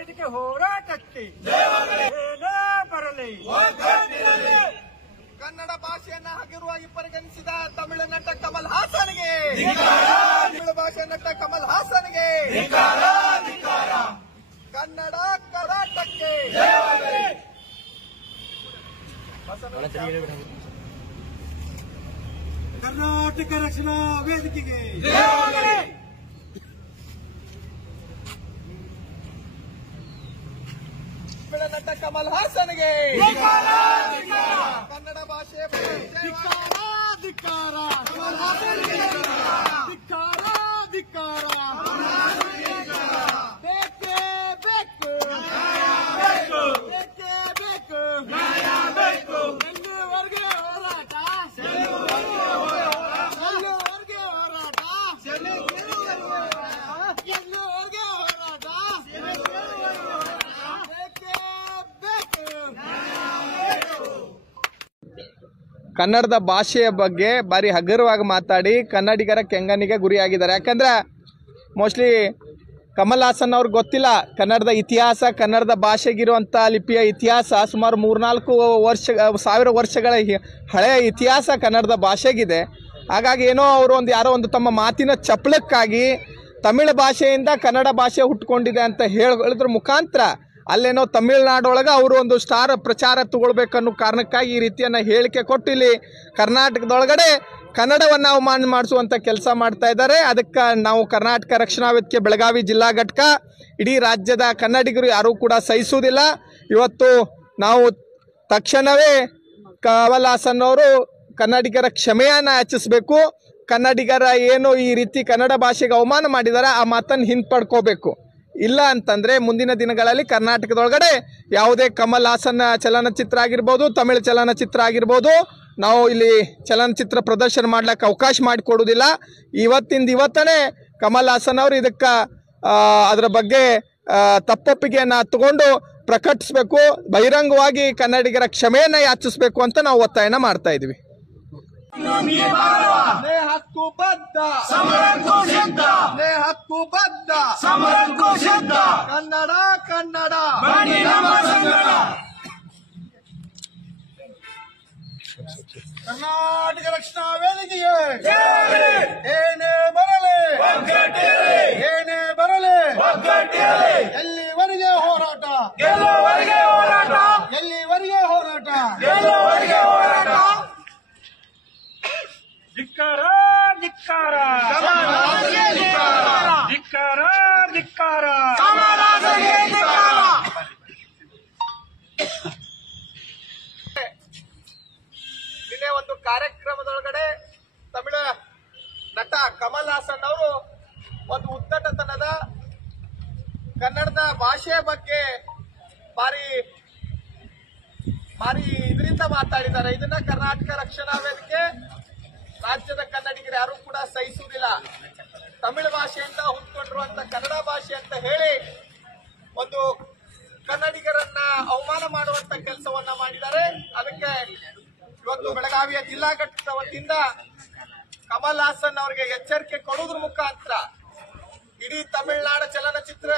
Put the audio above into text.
ವೇದಿಕೆ ಹೋರಾಟಕ್ಕೆ ಏನೇ ಬರಲಿ ಕನ್ನಡ ಭಾಷೆಯನ್ನ ಹಗುರವಾಗಿ ಪರಿಗಣಿಸಿದ ತಮಿಳು ನಟ ಕಮಲ್ ಹಾಸನ್ಗೆ, ತಮಿಳು ಭಾಷೆ ನಟ ಕಮಲ್ ಹಾಸನ್ಗೆ ಕನ್ನಡ ಕರಾಟಕ್ಕೆ ಕರ್ನಾಟಕ ರಕ್ಷಣಾ ವೇದಿಕೆಗೆ ತಮಿಳು ನಟ ಕಮಲ್ ಹಾಸನ್ಗೆ ಕನ್ನಡ ಭಾಷೆ ಧಿಕ್ಕಾರ ಬೇಕೇ ಬೇಕು ಬೇಕೇ ಬೇಕು ಎಲ್ಲಿವರೆಗೆ ಹೋರಾಟ ಎಲ್ಲಿವರೆಗೆ ಹೋರಾಟ ಎಲ್ಲಿವರೆಗೆ ಹೋರಾಟ ಬೇಕೇ ಬೇಕು. ಕನ್ನಡದ ಭಾಷೆಯ ಬಗ್ಗೆ ಬಾರಿ ಹಗುರವಾಗಿ ಮಾತಾಡಿ ಕನ್ನಡಿಗರ ಕೆಂಗನಿಗೆ ಗುರಿಯಾಗಿದ್ದಾರೆ. ಯಾಕಂದ್ರೆ ಮೋಸ್ಟ್ಲಿ ಕಮಲ್ ಹಾಸನ್ ಅವ್ರಿಗೆ ಗೊತ್ತಿಲ್ಲ ಕನ್ನಡದ ಇತಿಹಾಸ, ಕನ್ನಡದ ಭಾಷೆಗಿರುವಂಥ ಲಿಪಿಯ ಇತಿಹಾಸ ಸುಮಾರು 3-4 ವರ್ಷಗಳ ಹಳೆಯ ಇತಿಹಾಸ ಕನ್ನಡದ ಭಾಷೆಗಿದೆ. ಹಾಗಾಗಿ ಏನೋ ಅವರು ಯಾರೋ ಒಂದು ತಮ್ಮ ಮಾತಿನ ಚಪಲಕ್ಕಾಗಿ ತಮಿಳು ಭಾಷೆಯಿಂದ ಕನ್ನಡ ಭಾಷೆ ಹುಟ್ಕೊಂಡಿದೆ ಅಂತ ಹೇಳಿದ್ರ ಮುಖಾಂತರ ಅಲ್ಲೇನೋ ತಮಿಳುನಾಡೊಳಗೆ ಅವರು ಒಂದು ಸ್ಟಾರ್ ಪ್ರಚಾರ ತಗೊಳ್ಬೇಕನ್ನೋ ಕಾರಣಕ್ಕಾಗಿ ಈ ರೀತಿಯನ್ನ ಹೇಳಿಕೆ ಕೊಟ್ಟು ಇಲ್ಲಿ ಕರ್ನಾಟಕದೊಳಗಡೆ ಕನ್ನಡವನ್ನು ಅವಮಾನ ಮಾಡಿಸುವಂಥ ಕೆಲಸ ಮಾಡ್ತಾ ಇದ್ದಾರೆ. ಅದಕ್ಕೆ ನಾವು ಕರ್ನಾಟಕ ರಕ್ಷಣಾ ವೇದಿಕೆ ಬೆಳಗಾವಿ ಜಿಲ್ಲಾ ಘಟಕ ಇಡೀ ರಾಜ್ಯದ ಕನ್ನಡಿಗರು ಯಾರೂ ಕೂಡ ಸಹಿಸುವುದಿಲ್ಲ. ಇವತ್ತು ನಾವು ತಕ್ಷಣವೇ ಕಮಲ್ ಹಾಸನ್ ಅವರು ಕನ್ನಡಿಗರ ಕ್ಷಮೆಯನ್ನು ಯಾಚಿಸಬೇಕು. ಕನ್ನಡಿಗರ ಏನು ಈ ರೀತಿ ಕನ್ನಡ ಭಾಷೆಗೆ ಅವಮಾನ ಮಾಡಿದ್ದಾರೆ ಆ ಮಾತನ್ನು ಹಿಂಪಡ್ಕೋಬೇಕು. ಇಲ್ಲ ಅಂತಂದರೆ ಮುಂದಿನ ದಿನಗಳಲ್ಲಿ ಕರ್ನಾಟಕದೊಳಗಡೆ ಯಾವುದೇ ಕಮಲ್ ಹಾಸನ್ ಚಲನಚಿತ್ರ ಆಗಿರ್ಬೋದು, ತಮಿಳು ಚಲನಚಿತ್ರ ಆಗಿರ್ಬೋದು, ನಾವು ಇಲ್ಲಿ ಚಲನಚಿತ್ರ ಪ್ರದರ್ಶನ ಮಾಡ್ಲಿಕ್ಕೆ ಅವಕಾಶ ಮಾಡಿಕೊಡೋದಿಲ್ಲ. ಇವತ್ತೇ ಕಮಲ್ ಹಾಸನ್ ಅವರು ಇದಕ್ಕೆ ಅದರ ಬಗ್ಗೆ ತಪ್ಪೊಪ್ಪಿಗೆಯನ್ನು ತಗೊಂಡು ಪ್ರಕಟಿಸಬೇಕು, ಬಹಿರಂಗವಾಗಿ ಕನ್ನಡಿಗರ ಕ್ಷಮೆಯನ್ನು ಯಾಚಿಸಬೇಕು ಅಂತ ನಾವು ಒತ್ತಾಯನ ಮಾಡ್ತಾ ಇದ್ವಿ. ಹಕ್ಕು ಬದ್ಧ ಸಮರಕ್ಕೂ ಸಿದ್ಧ, ಹಕ್ಕು ಬದ್ಧ ಸಮರಕ್ಕೂ ಸಿದ್ಧ, ಕನ್ನಡ ಕನ್ನಡ ಕರ್ನಾಟಕ ರಕ್ಷಣಾ ವೇದಿಕೆಗೆ ಏನೇ ಬರಲಿ ಏನೇ ಬರಲಿ ಎಲ್ಲಿವರೆಗೆ ಹೋರಾಟ ಎಲ್ಲಿವರೆಗೆ ಹೋರಾಟ ಎಲ್ಲಿವರೆಗೆ ಹೋರಾಟ ಎಲ್ಲಿವರೆಗೆ ಹೋರಾಟ. ಧಿಕ್ಕಾರ ಧಿಕ್ಕಾರ ಧಿಕ್ಕಾರ ಧಿಕ್ಕಾರ ನಿನ್ನೆ ಒಂದು ಕಾರ್ಯಕ್ರಮದೊಳಗಡೆ ತಮಿಳು ನಟ ಕಮಲ್ ಹಾಸನ್ ಅವರು ಒಂದು ಉದ್ದಟತನದ ಕನ್ನಡದ ಭಾಷೆಯ ಬಗ್ಗೆ ಭಾರಿ ಇದರಿಂದ ಮಾತಾಡಿದ್ದಾರೆ. ಇದನ್ನ ಕರ್ನಾಟಕ ರಕ್ಷಣಾ ವೇದಿಕೆ ರಾಜ್ಯದ ಕನ್ನಡಿಗರು ಯಾರು ಕೂಡ ಸಹಿಸುವುದಿಲ್ಲ. ತಮಿಳು ಭಾಷೆಯಿಂದ ಹುಟ್ಕೊಂಡಿರುವಂತ ಕನ್ನಡ ಭಾಷೆ ಅಂತ ಹೇಳಿ ಒಂದು ಕನ್ನಡಿಗರನ್ನ ಅವಮಾನ ಮಾಡುವಂತ ಕೆಲಸವನ್ನ ಮಾಡಿದ್ದಾರೆ. ಅದಕ್ಕೆ ಇವತ್ತು ಬೆಳಗಾವಿಯ ಜಿಲ್ಲಾ ಘಟಕದ ವತಿಯಿಂದ ಕಮಲ್ ಹಾಸನ್ ಅವರಿಗೆ ಎಚ್ಚರಿಕೆ ಕೊಡುವುದ್ರ ಮುಖಾಂತರ ಇಡೀ ತಮಿಳುನಾಡು ಚಲನಚಿತ್ರ